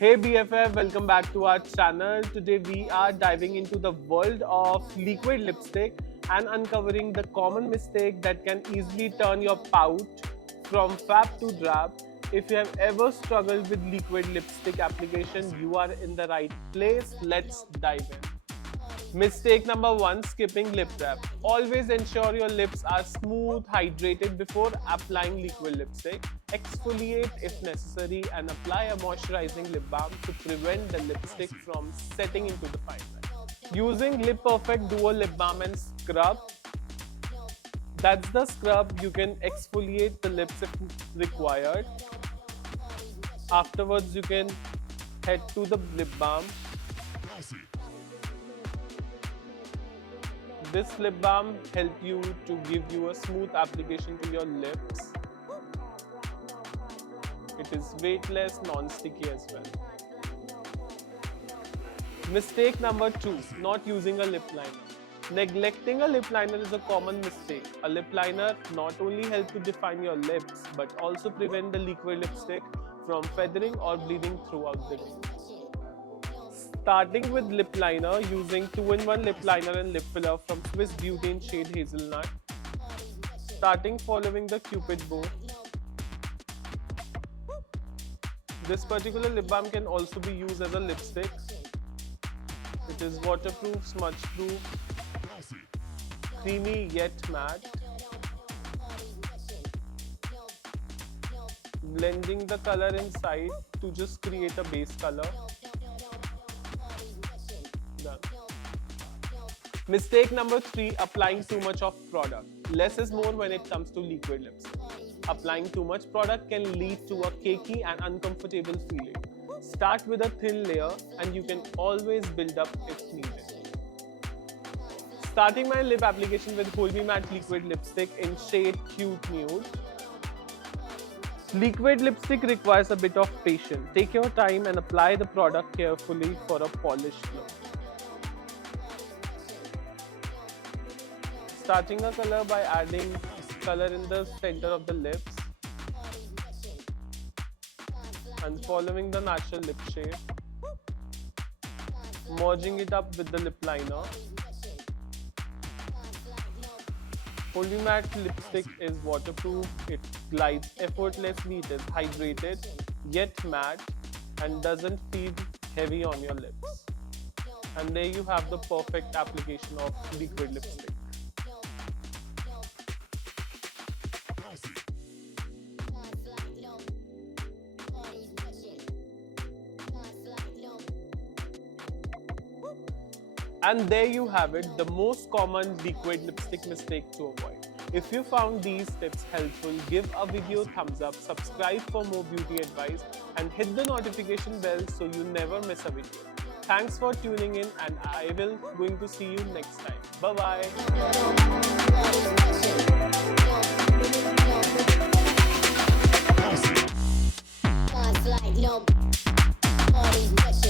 Hey BFF, welcome back to our channel. Today we are diving into the world of liquid lipstick and uncovering the common mistake that can easily turn your pout from fab to drab. If you have ever struggled with liquid lipstick application, you are in the right place. Let's dive in. Mistake number one, skipping lip wrap. Always ensure your lips are smooth, hydrated before applying liquid lipstick. Exfoliate if necessary and apply a moisturizing lip balm to prevent the lipstick from setting into the fine line. Using Lip Perfect Duo Lip Balm and Scrub. That's the scrub. You can exfoliate the lips if required. Afterwards, you can head to the lip balm. This lip balm helps you to give you a smooth application to your lips. It is weightless, non-sticky as well. Mistake number two, not using a lip liner. Neglecting a lip liner is a common mistake. A lip liner not only helps to define your lips but also prevent the liquid lipstick from feathering or bleeding throughout the day. Starting with lip liner, using 2-in-1 lip liner and lip filler from Swiss Beauty in shade Hazelnut. Starting following the Cupid bow. This particular lip balm can also be used as a lipstick. It is waterproof, smudge proof, creamy yet matte. Blending the color inside to just create a base color. Done. Mistake number three, applying too much of product. Less is more when it comes to liquid lipstick. Applying too much product can lead to a cakey and uncomfortable feeling. Start with a thin layer and you can always build up if needed. Starting my lip application with Hold Me Matte Liquid Lipstick in shade Cute Nude. Liquid lipstick requires a bit of patience. Take your time and apply the product carefully for a polished look. Starting a color by adding color in the center of the lips and following the natural lip shape. Merging it up with the lip liner. Hold Me Matte lipstick is waterproof, it glides effortlessly, it is hydrated, yet matte and doesn't feel heavy on your lips. And there you have the perfect application of liquid lipstick. And there you have it, the most common liquid lipstick mistake to avoid. If you found these tips helpful, give our video a thumbs up, subscribe for more beauty advice, and hit the notification bell so you never miss a video. Thanks for tuning in and I will going to see you next time. Bye bye.